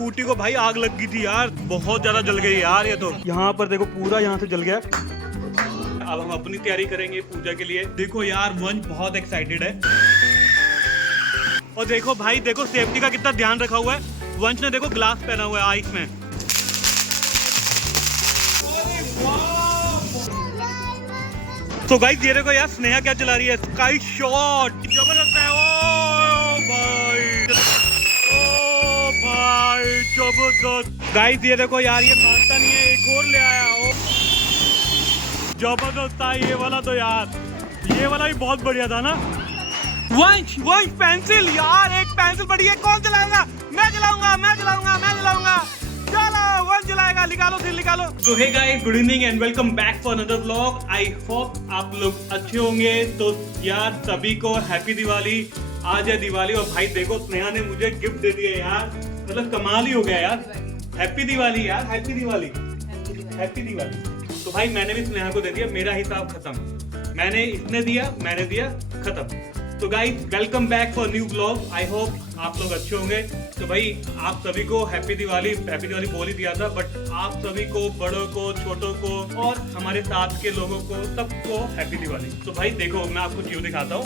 Scooty को भाई आग लग गई थी यार, बहुत ज्यादा जल गई यार ये तो। यहाँ पर देखो पूरा यहाँ से जल गया। अब हम अपनी तैयारी करेंगे पूजा के लिए। देखो यार वंश बहुत एक्साइटेड है। और देखो भाई, देखो सेफ्टी का कितना ध्यान रखा हुआ है। वंश ने देखो ग्लास पहना हुआ है आइस में। तो गाइस ये देखो यार स्नेहा क्या चला रही है, स्काई शॉट जबरदस्त है। ओ भाई जबरदस्त। गाइस ये देखो यार, ये मानता नहीं है, एक और ले आया। ओ जबरदस्त था ये वाला तो यार, ये वाला भी बहुत बढ़िया था ना। वंश पेंसिल यार, एक पेंसिल पड़ी है, कौन चलाएगा? मैं चलाऊंगा। चलो वंश चलाएगा, निकालो फिर निकालो। तो hey guys, good evening and welcome back for another vlog. I hope आप लोग अच्छे होंगे। तो यार सभी को हैप्पी दिवाली। आज है दिवाली और भाई देखो स्नेहा ने मुझे गिफ्ट दे दिया यार, मतलब कमाल ही हो गया यार। हैप्पी दिवाली यार, हैप्पी दिवाली। तो भाई मैंने भी स्नेहा को दे दिया, मेरा हिसाब खत्म। मैंने इसने दिया, मैंने दिया, खत्म। तो guys welcome back for new vlog. I hope आप लोग अच्छे होंगे। तो भाई आप सभी को हैप्पी दिवाली बोल ही दिया था, बट आप सभी को, बड़ों को, छोटों को और हमारे साथ के लोगों को, सबको हैप्पी दिवाली। तो भाई देखो मैं आपको चीज दिखाता हूँ।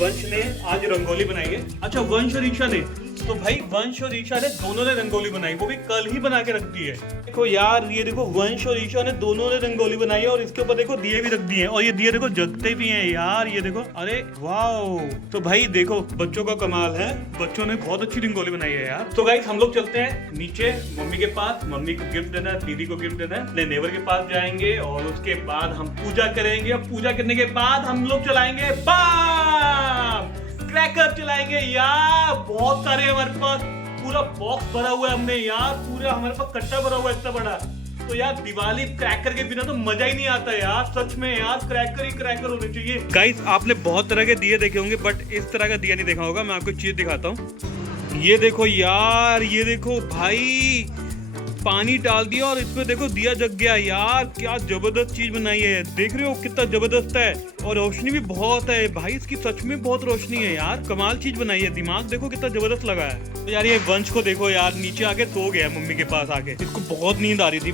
वंश ने आज रंगोली बनाई है। अच्छा वंश और ईशा ने, तो भाई वंश और ईशा ने दोनों ने रंगोली बनाई, वो भी कल ही बना के रख दी है। देखो यार, ये देखो वंश और ईशा ने दोनों ने रंगोली बनाई है और इसके ऊपर देखो दिए भी रख दिए हैं। और ये दिए देखो जगते भी हैं यार, ये देखो, अरे वाओ। तो भाई देखो बच्चों का कमाल है, बच्चों ने बहुत अच्छी रंगोली बनाई है यार। तो गाइस हम लोग चलते हैं नीचे मम्मी के पास। मम्मी को गिफ्ट देना है, दीदी को गिफ्ट देना है, अपने नेबर के पास जाएंगे और उसके बाद हम पूजा करेंगे। और पूजा करने के बाद हम लोग चलाएंगे बम, क्रैकर चलाएंगे यार। बहुत सारे हमारे पास, पूरा बॉक्स भरा हुआ है हमने यार, पूरा हमारे पास कट्टा भरा हुआ है इतना बड़ा। तो यार दिवाली क्रैकर के बिना तो मजा ही नहीं आता यार, सच में यार। क्रैकर ही क्रैकर होने चाहिए। गाइस आपने बहुत तरह के दिए देखे होंगे, बट इस तरह का दिया नहीं देखा होगा। मैं आपको चीज दिखाता हूँ। ये देखो यार, ये देखो भाई, पानी डाल दिया और इसमें देखो दिया जग गया यार। क्या जबरदस्त चीज बनाई है, देख रहे हो कितना जबरदस्त है। और रोशनी भी बहुत है भाई, इसकी सच में बहुत रोशनी है यार। कमाल चीज बनाई है, दिमाग देखो कितना जबरदस्त लगा है। तो यार ये वंश को देखो यार, नीचे आके सो गया मम्मी के पास आके, इसको बहुत नींद आ रही थी।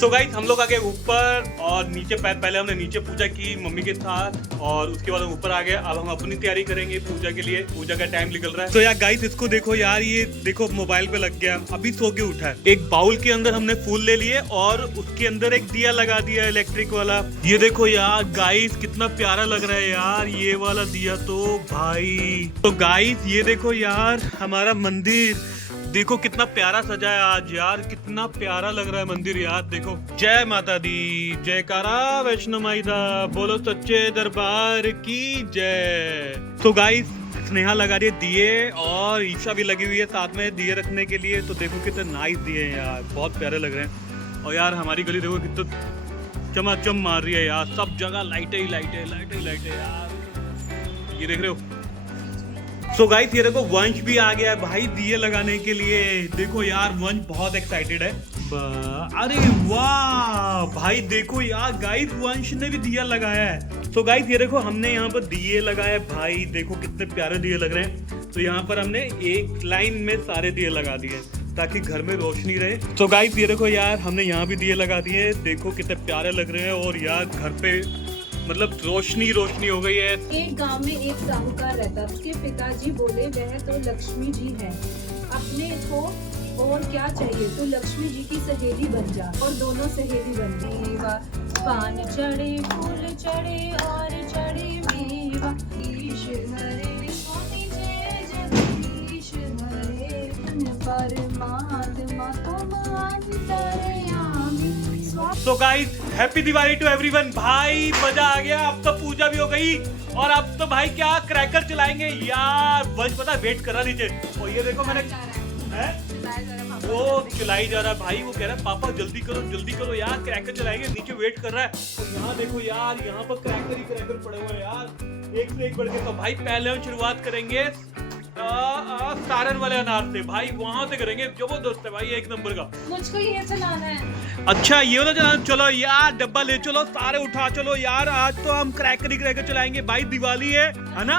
तो गाइस हम लोग आ गए ऊपर और नीचे पहले हमने नीचे पूजा की मम्मी के साथ और उसके बाद हम ऊपर आ गए। अब हम अपनी तैयारी करेंगे पूजा के लिए, पूजा का टाइम निकल रहा है। तो यार गाइस इसको देखो यार, ये देखो मोबाइल पे लग गया, अभी सो के उठा है। एक बाउल के अंदर हमने फूल ले लिए और उसके अंदर एक दिया लगा दिया इलेक्ट्रिक वाला। ये देखो यार गाइस कितना प्यारा लग रहा है यार ये वाला दिया तो भाई। तो गाइस ये देखो यार हमारा मंदिर देखो कितना प्यारा सजा है आज यार, कितना प्यारा लग रहा है मंदिर यार। देखो जय माता दी, जयकारा वैष्णो माई दा, बोलो सच्चे दरबार की जय। तो गाइस स्नेहा लगा रही है दिए और ईशा भी लगी हुई है साथ में दिए रखने के लिए। तो देखो कितने नाइस दिए हैं यार, बहुत प्यारे लग रहे हैं। और यार हमारी गली देखो कितना चमाचम मार रही है यार, सब जगह लाइटें ही लाइटें यार, ये देख रहे हो। तो गाइस ये देखो वंश भी आ गया है भाई दिए लगाने के लिए। देखो यार वंश बहुत एक्साइटेड है। अरे वाह भाई, देखो यार गाइस वंश ने भी दिया लगाया है। तो गाइस ये देखो हमने यहाँ पर दिए लगाए भाई, देखो कितने प्यारे दिए लग रहे हैं। तो यहाँ पर हमने एक लाइन में सारे दिए लगा दिए ताकि घर में रोशनी रहे। तो गाइस ये देखो यार हमने यहाँ भी दिए लगा दिए, देखो कितने प्यारे लग रहे हैं। और यार घर पे मतलब रोशनी हो गई है। एक गांव में एक साहूकार रहता, उसके पिताजी बोले वह तो लक्ष्मी जी है, अपने को और क्या चाहिए, तो लक्ष्मी जी की सहेली बन जा। और दोनों सहेली बन गई। पान चढ़े फूल चढ़े और चढ़े मेवा, ईश्वरे स्वामी जय जगदीश हरे, परमात्मा तुम अंतर्यामी। तो guys happy Diwali to everyone. भाई मजा आ गया, अब तो पूजा भी हो गई और अब तो भाई क्या क्रैकर चलाएंगे यार। वंश पता वेट कर रहा नीचे। और ये देखो मैंने वो चलाई जा रहा है भाई, वो कह रहा है पापा जल्दी करो यार, क्रैकर चलाएंगे, नीचे वेट कर रहा है। और यहाँ देखो यार, यहाँ पर क्रैकर ही क्रैकर पड़े हुए हैं यार, एक से एक बढ़ के। तो भाई पहले हम शुरुआत करेंगे सारन वाले अनार से भाई, वहां से करेंगे, जबरदस्त है भाई, एक नंबर का। मुझको ये चलाना है। अच्छा ये वाला चलाना, चलो यार डब्बा ले चलो, सारे उठा चलो यार, आज तो हम क्रैकर ही क्रैकर चलाएंगे भाई, दिवाली है ना।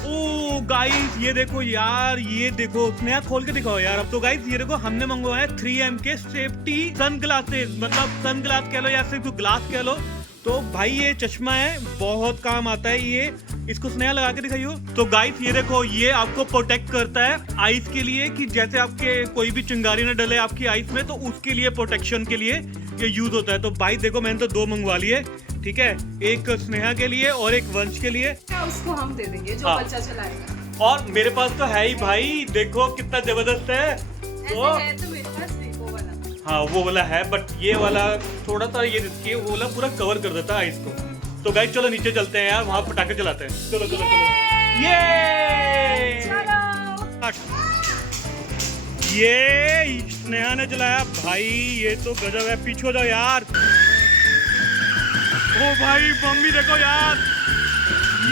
ओ गाइस ये देखो यार, ये देखो नया खोल के दिखाओ यार। अब तो गाइस ये देखो हमने मंगवाया 3M के सेफ्टी सन ग्लासेस, मतलब सन ग्लास कह लो या सिर्फ ग्लास कह लो। तो भाई ये चश्मा है, बहुत काम आता है ये, इसको स्नेहा लगा के दिखाइयो। तो गाइस ये देखो, ये आपको प्रोटेक्ट करता है आइस के लिए, कि जैसे आपके कोई भी चिंगारी ना डले आपकी आइस में, तो उसके लिए प्रोटेक्शन के लिए ये यूज होता है। तो भाई देखो मैंने तो 2 मंगवा लिए, ठीक है, एक स्नेहा के लिए और एक वंश के लिए। उसको हम दे देंगे जो हाँ। बच्चा चलाएगा। और मेरे पास तो है ही भाई, देखो कितना जबरदस्त है। ऐसे है तो मेरे पास नहीं, वो वाला। हाँ वो वाला है, बट ये वाला थोड़ा सा ये रिस्की है, वो वाला पूरा कवर कर देता है आइस को। तो गाइस चलो नीचे चलते हैं यार, वहाँ पटाखे चलाते हैं। चलो चलो चलो, ये स्नेहा ने चलाया भाई, ये तो गजब है। पीछे हो जाओ यार। ओ भाई मम्मी देखो यार,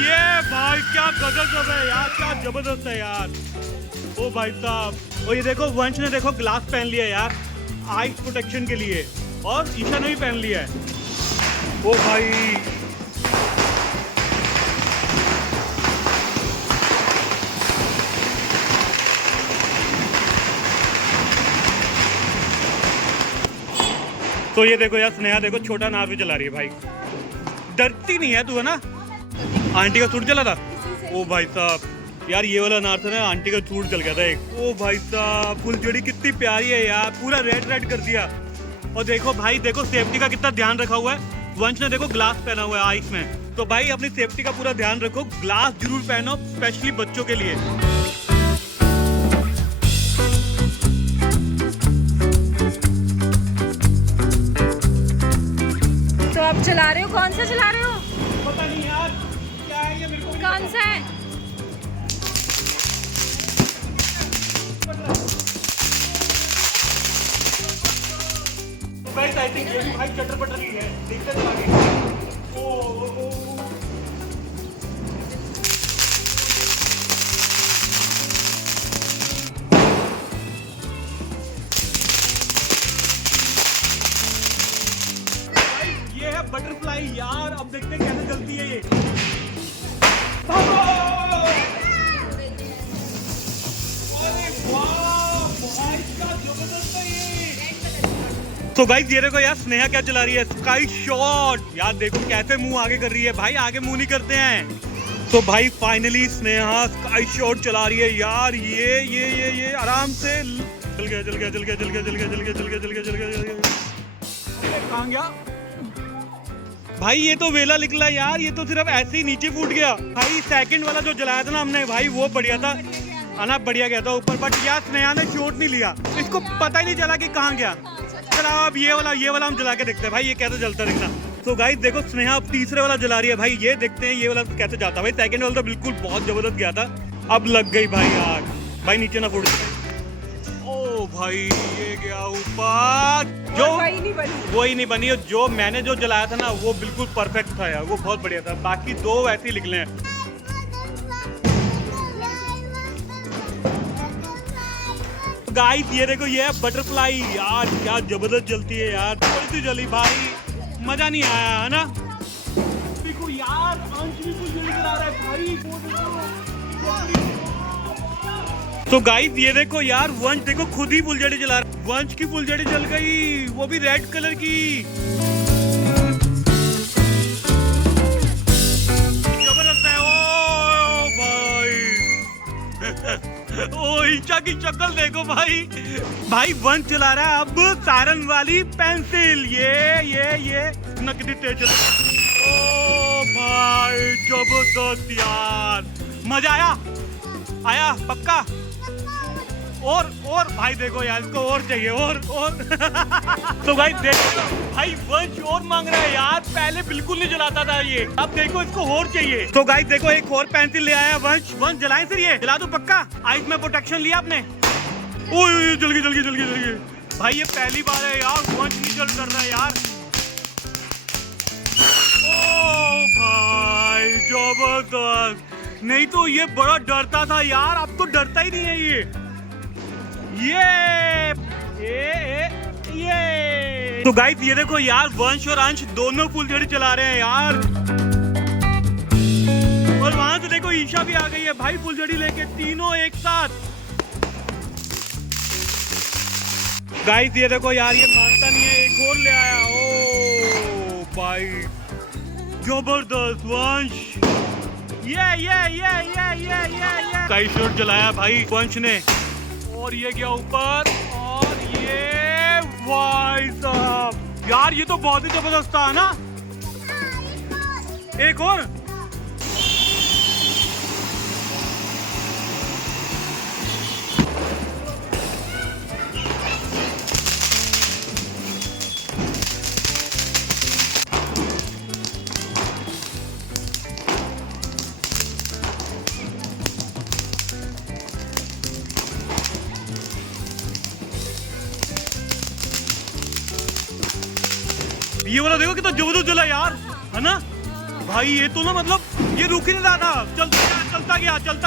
ये भाई क्या गजब है यार, क्या जबरदस्त है यार। ओ भाई साहब, और ये देखो वंश ने देखो ग्लास पहन लिया यार आइस प्रोटेक्शन के लिए, और ईशा ने भी पहन लिया है। ओ भाई तो ये देखो यार, स्नेहा देखो छोटा नाव भी चला रही है भाई, डरती नहीं है तू, है ना। आंटी का सूट चला था। ओ भाई साहब यार, ये वाला अनार था ना, आंटी का सूट चल गया था एक। ओ भाई साहब, फुलझड़ी कितनी प्यारी है यार, पूरा रेड रेड कर दिया। और देखो भाई, देखो सेफ्टी का कितना ध्यान रखा हुआ है। वंश ने देखो ग्लास पहना हुआ है आइस में, तो भाई अपनी सेफ्टी का पूरा ध्यान रखो, ग्लास जरूर पहनो, स्पेशली बच्चों के लिए। तो आप चला रहे हो, कौन सा चला रहे हो? पता नहीं यार क्या है ये, मेरे को कौन सा है? तो गाइस आई थिंक ये भी भाई चटर पटर ही है, देखते हैं आगे। ओ ये है बटरफ्लाई यार, अब देखते हैं कैसे चलती है ये। अरे वाह भाई क्या जबरदस्त है ये। तो गाइस ये देखो यार, स्नेहा क्या चला रही है, स्काई शॉट यार, देखो कैसे मुंह आगे कर रही है भाई, आगे मुंह नहीं करते हैं। तो भाई फाइनली स्नेहा स्काई शॉट चला रही है यार, ये आराम से चल गया चल गया चल गया चल गया चल गया चल गया चल गया चल गया चल गया चल गया। कहाँ गया भाई, ये तो वेला निकला यार, ये तो सिर्फ ऐसे ही नीचे फूट गया भाई। सेकंड वाला जो जलाया था ना हमने भाई, वो बढ़िया था, आना बढ़िया गया था ऊपर, बट यार स्नेहा ने शॉट नहीं लिया, इसको पता ही नहीं चला कि कहाँ गया। चलो अब ये वाला हम जला के देखते हैं भाई, ये कैसे जलता दिखना। तो गाइस देखो स्नेहा अब तीसरे वाला जला रही है भाई, ये देखते हैं ये वाला कैसे जाता है भाई। सेकंड वाला तो बिल्कुल बहुत जबरदस्त गया था, अब लग गई भाई आग, भाई नीचे ना फूट जाए। ओ भाई ये गया ऊपर, जो वही नहीं बनी, जो मैंने जो जलाया था ना वो बिल्कुल परफेक्ट था यार, वो बहुत बढ़िया था। बाकी 2 वैसे ही निकले हैं। गाइस ये देखो, ये है बटरफ्लाई यार, क्या जबरदस्त जलती है यार, थोड़ी सी जली भाई, मजा नहीं आया है ना। देखो यार अंश भी कुछ जल्दी जला रहा है भाई। तो गाइस ये देखो यार, वंश देखो खुद ही फुलझड़ी जला रहा है, वंश की फुलझड़ी जल गई, वो भी रेड कलर की। जबरदस्त है। ओ भाई ओ ईशा की शक्ल देखो भाई, भाई वंश चला रहा है अब सारन वाली पेंसिल, ये ना कितनी तेज चल। ओ भाई जबरदस्त यार, मजा आया पक्का। और भाई देखो यार, इसको और चाहिए और तो भाई देखो भाई, वंश और मांग रहा है यार, पहले बिल्कुल नहीं जलाता था ये, अब देखो इसको और चाहिए। तो गाइस देखो एक और पेंसिल ले आया वंश जलाएं फिर, ये जला दो पक्का। आइस में प्रोटेक्शन लिया आपने। ओए जल गई भाई, ये पहली बार है यार वंश नहीं जल कर रहा है यार। ओ भाई जबरदस्त नहीं तो ये बड़ा डरता था यार, अब तो डरता ही नहीं है ये। तो गाइस ये देखो यार, वंश और अंश दोनों फुलझड़ी चला रहे हैं यार। और वहां से देखो ईशा भी आ गई है भाई फुलझड़ी लेके, तीनों एक साथ। गाइस ये देखो यार, ये मानता नहीं है, एक और ले आया। ओ भाई जबरदस्त वंश। ये काई शॉट जलाया भाई वंश ने, और ये गया ऊपर, और ये भाई साहब यार ये तो बहुत ही जबरदस्त था ना। एक और ये वाला देखो कितना जबरदस्त जला यार, है ना भाई। ये तो ना मतलब ये रुक ही नहीं रहा था, चलता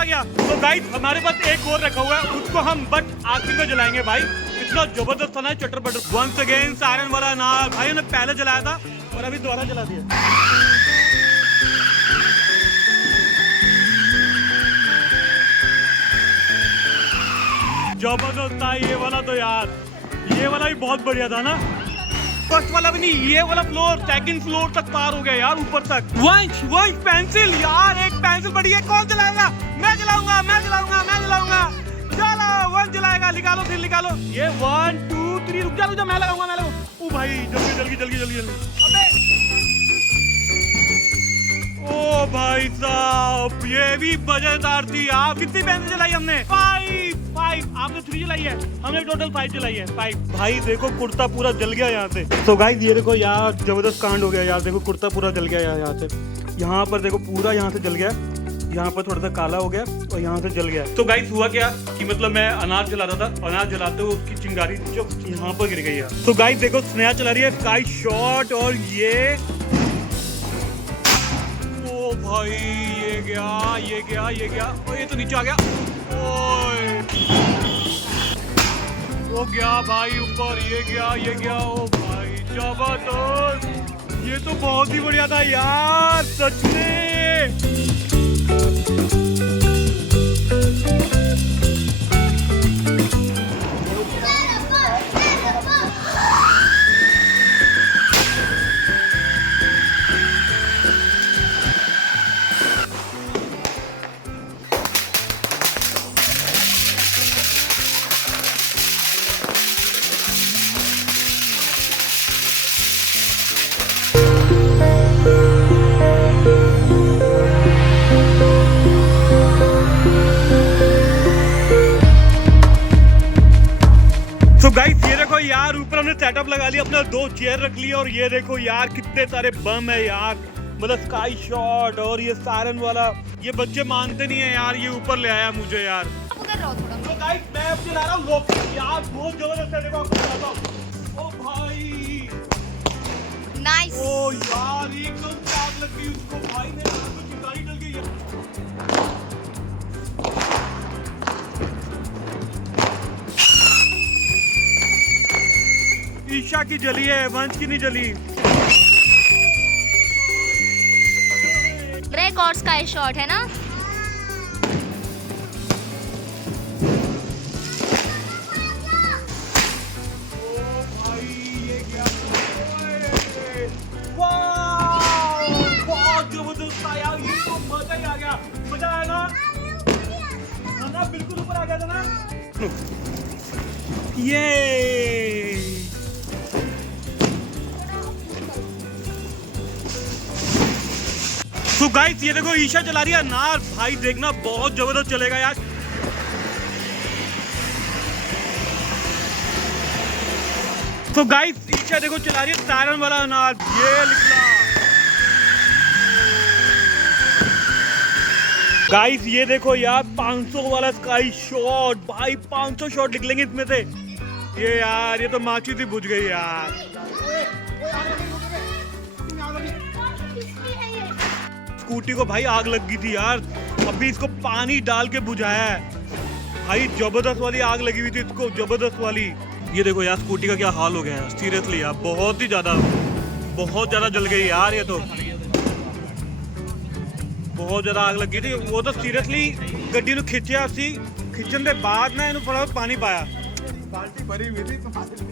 गया। तो गाइस हमारे पास एक और रखा हुआ है, उसको हम बट आखिर में जलाएंगे भाई। इतना जबरदस्त था ना, चटर पटर। वंस अगेन सायरन वाला अनार भाई ने पहले जलाया था और अभी दोबारा जला दिया। जबरदस्त था ये वाला तो यार, ये वाला भी बहुत बढ़िया था ना। फर्स्ट वाला भी नहीं, ये वाला फ्लोर, सेकंड फ्लोर तक पार हो गया यार, ऊपर तक। वंश पेंसिल यार, एक पेंसिल पड़ी है, कौन जलाएगा? मैं जलाऊंगा। चलो वंश जलाएगा, निकालो फिर निकालो। ये 1 2 3 रुक जा, मैं लगाऊंगा। ओ भाई जल्दी। अबे ओ भाई साहब, ये भी मजेदार थी यार। कितनी पेंसिल जलाई हमने? 5। आपने 3 जलाई है, हमने टोटल 5 जलाई है। 5 भाई देखो कुर्ता पूरा जल गया यहाँ से। तो गाइस ये देखो यार, जबरदस्त कांड हो गया यार। देखो कुर्ता पूरा जल गया यहाँ से, यहाँ पर देखो पूरा यहाँ से जल गया, यहाँ पर थोड़ा सा काला हो गया और यहाँ से जल गया। तो गाइस हुआ क्या कि मतलब मैं अनार जला रहा था, अनार जलाते हुए उसकी चिंगारी जो यहाँ पर गिर गई है। तो गाइस देखो स्नेहा चला रही है स्काई शॉट, और ये ओ भाई ये गया और ये तो नीचे आ गया। ओए वो गया भाई ऊपर, ये गया। ओ भाई जबरदस्त, ये तो बहुत ही बढ़िया था यार सच में। तो गाइस ये देखो यार, ऊपर हमने सेटअप लगा लिया, अपना 2 चेयर रख लिया, और ये देखो यार कितने सारे बम है यार। मतलब स्काई शॉट और ये सायरन वाला, ये बच्चे मानते नहीं है यार, ये ऊपर ले आया मुझे यार। उधर रहो थोड़ा। तो गाइस मैं अब चला रहा हूँ रॉकेट यार, बहुत जबरदस्त है। देखो आपको बताता हूँ। ओ भाई नाइस। ओ यार एकदम आग लग गई उसको भाई, मेरे हाथ में चिंगारी डल गई है। ईशा की जली है, वंश की नहीं जली। ब्रेक और स्काई शॉट है ना। ओ भाई ये क्या, वाह बहुत जबरदस्त था यार, ये तो मजा ही आ गया। मजा आया ना, बिल्कुल ऊपर आ गया था ना। ये तो गाइस ये देखो ईशा चला रही है अनार, भाई देखना बहुत जबरदस्त चलेगा यार। तो गाइस ईशा देखो चला रही है सायरन वाला अनार, ये निकला। गाइस ये देखो यार 500 वाला स्काई शॉट, भाई 500 शॉट निकलेंगे इसमें से। ये यार ये तो माची थी बुझ गई यार। स्कूटी को भाई आग लग गई थी यार, अभी इसको पानी डाल के बुझाया है भाई। जबरदस्त वाली आग लगी हुई थी इसको, जबरदस्त वाली। ये देखो यार स्कूटी का क्या हाल हो गया है सीरियसली यार, बहुत ज्यादा जल गई यार। ये तो बहुत ज्यादा आग लगी थी। वो तो सीरियसली गड्डी ਨੂੰ खिंचिया सी, खिंचन के बाद ना इन्हों फटाफट पानी पाया। बाल्टी भरी हुई थी।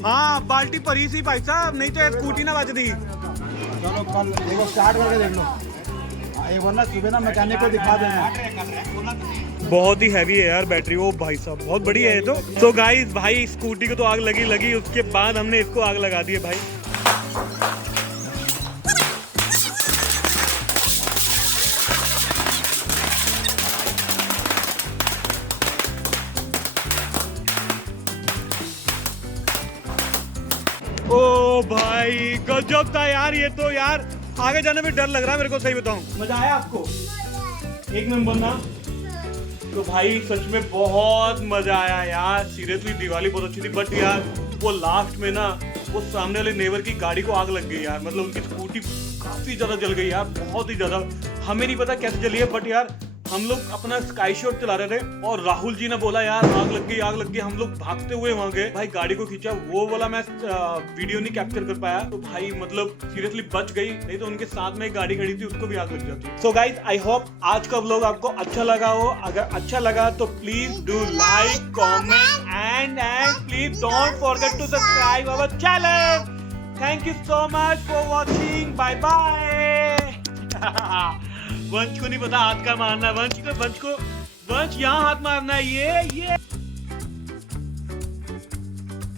हाँ बाल्टी भरी सी भाई साहब, नहीं तो स्कूटी ना बचती। चलो कल देखो स्टार्ट करके देख लो, एक वरना सुबह ना मैकेनिक को दिखा देना। बहुत ही हैवी है यार बैटरी। ओ भाई साहब बहुत बड़ी है ये तो गाइस भाई स्कूटी को तो आग लगी, उसके बाद हमने इसको आग लगा दी है भाई। ओ भाई गजब था यार ये तो यार। आगे जाने में डर लग रहा है मेरे को, सही बताऊं। मजा आया आपको? एक नंबर ना। तो भाई सच में बहुत मजा आया यार, सीरियसली दिवाली बहुत अच्छी थी। बट यार वो लास्ट में ना वो सामने वाले नेबर की गाड़ी को आग लग गई यार, मतलब उनकी स्कूटी काफी ज्यादा जल गई यार, बहुत ही ज्यादा। हमें नहीं पता कैसे जली है, बट यार हम लोग अपना स्काई शॉट चला रहे थे और राहुल जी ने बोला यार आग लग गई। हम लोग भागते हुए वहां गए भाई, गाड़ी को खींचा। वो वाला मैं वीडियो नहीं कैप्चर कर पाया, तो भाई मतलब सीरियसली बच गई, नहीं तो उनके साथ में एक गाड़ी खड़ी थी उसको भी आग लग जाती। सो गाइस आई होप आज का व्लॉग आपको अच्छा लगा हो। अगर अच्छा लगा तो please do like, comment and please don't forget to subscribe our channel. Thank you so much for watching, bye bye. वंश को नहीं पता हाथ का मारना है, वंश यहाँ हाथ मारना है। ये